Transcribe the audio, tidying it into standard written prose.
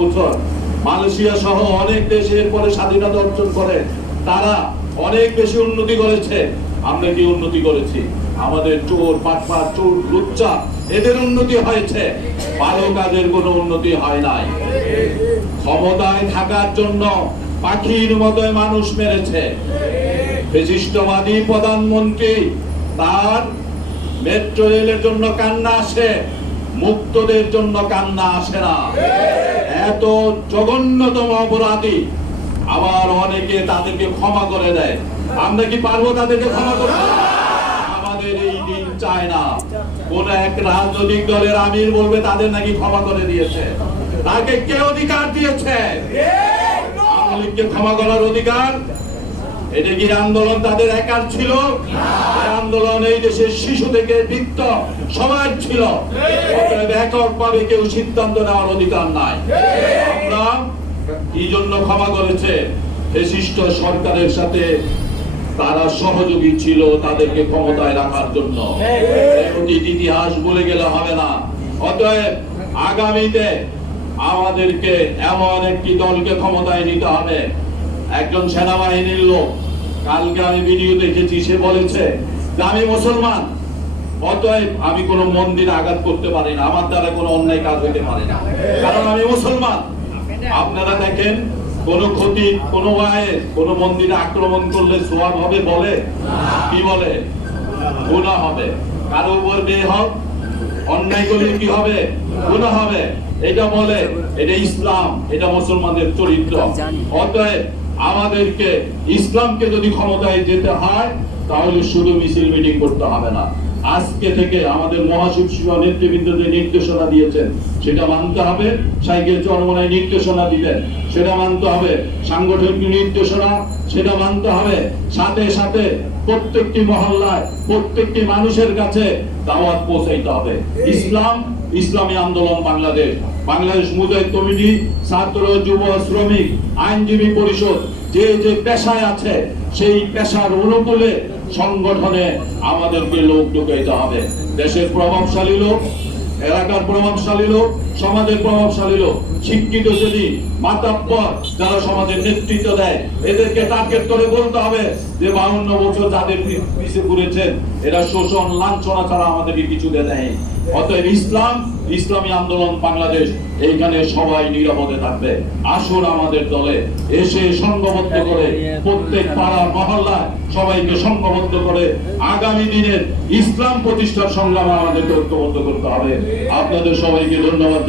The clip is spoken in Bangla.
বছর মালয়েশিয়া সহ অনেক দেশে এরপরে স্বাধীনতা অর্জন করে, তারা অনেক বেশি উন্নতি করেছে। আমরা কি উন্নতি করেছি? আমাদের চোর পাটপা চোর লুচ্চা এদের উন্নতি হয়েছে, ভালো কাজের কোনো উন্নতি হয় নাই। ক্ষমতায় থাকার জন্য পাখির মতো মানুষ মেরেছে। বিশিষ্টবাদী প্রধানমন্ত্রী তার মেট্রো রেলের জন্য কান্না আসে, মুক্তদের জন্য কান্না আসে না। এত জঘন্যতম অপরাধী, আবার অনেকে তাদেরকে ক্ষমা করে দেয়। আমরা কি পারবো তাদেরকে ক্ষমা করতে? আমাদের এই দিন চায় না। কোন এক রাজনৈতিক দলের আমির বলবে তাদের নাকি ক্ষমা করে দিয়েছে। তাকে কে অধিকার দিয়েছে? আওয়ামী লীগকে ক্ষমা করার অধিকার? এটা কি আন্দোলন তাদের একার ছিল? আন্দোলন এই দেশের শিশু থেকে বৃদ্ধ সবাই ছিল। এককভাবে কেউ সিদ্ধান্ত নেওয়ার অধিকার নাই। আমরা কি জন্য ক্ষমা করেছে? ফ্যাসিস্ট সরকারের সাথে তারা সহযোগী ছিল তাদেরকে ক্ষমতায় রাখার জন্য। ইতিহাস ভুলে গেলে হবে না। অতএব আগামীতে আমাদেরকে এমন একটি দলকে ক্ষমতায় নিতে হবে। একজন সেনাবাহিনীর লোক, কালকে আমি ভিডিও দেখেছি, সে বলেছে যে আমি মুসলমান, অতএব আমি কোনো মন্দিরে আঘাত করতে পারি না, আমার দ্বারা কোনো অন্যায় কাজ হতে পারে না, কারণ আমি মুসলমান। আপনারা দেখেন, কোন ক্ষতি কোন কোন মন্দিরে আক্রমণ করলে সওয়াব হবে বলে? কি বলে? গুনাহ হবে। কারো উপর বেহক অন্যায় করলে কি হবে? গুনাহ হবে। এটা বলে, এটা ইসলাম, এটা মুসলমানদের চরিত্র। অতএব আমাদেরকে ইসলামকে যদি ক্ষমতায় যেতে হয় তাহলে শুধু মিছিল মিটিং করতে হবে না। আজকে থেকে আমাদের মহাসচিব নেতৃবৃন্দ যে নির্দেশনা দিয়েছেন সেটা মানতে হবে। সাইকেল চরমনায় নির্দেশনা দিলেন, সেটা মানতে হবে। সাংগঠনিক নির্দেশনা, সেটা মানতে হবে। সাথে সাথে প্রত্যেকটি মহল্লায় প্রত্যেকটি মানুষের কাছে দাওয়াত পৌঁছাইতে হবে। ইসলাম, ইসলামী আন্দোলন বাংলাদেশ, বাংলাদেশ মুজাহিদ কমিটি, ছাত্র যুব শ্রমিক আইনজীবী পরিষদ, যে যে পেশায় আছে সেই পেশার অনুকূলে সংগঠনে আমাদেরকে লোক ঢুকাইতে হবে। দেশের প্রভাবশালী লোক, এলাকার প্রভাবশালী লোক, সমাজের প্রভাবশালী লোক, শিক্ষিত শ্রেণী, মাতাব্বর যারা সমাজের নেতৃত্ব দেয়, এদেরকে টার্গেট করে বলতে হবে যে 52 বছর যাদের পিছে ঘুরেছেন এরা শোষণ লাঞ্ছনা ছাড়া আমাদেরকে কিছু দেয় নাই। অতএব ইসলাম, ইসলামী আন্দোলন বাংলাদেশ, এইখানে সবাই নিরাপদে থাকবে। আসুন আমাদের দলে এসে সংঘবদ্ধ করে প্রত্যেক পাড়া মহল্লায় সবাইকে সংঘবদ্ধ করে আগামী দিনের ইসলাম প্রতিষ্ঠার সংগ্রামে আমাদেরকে ঐক্যবদ্ধ করতে হবে। আপনাদের সবাইকে ধন্যবাদ।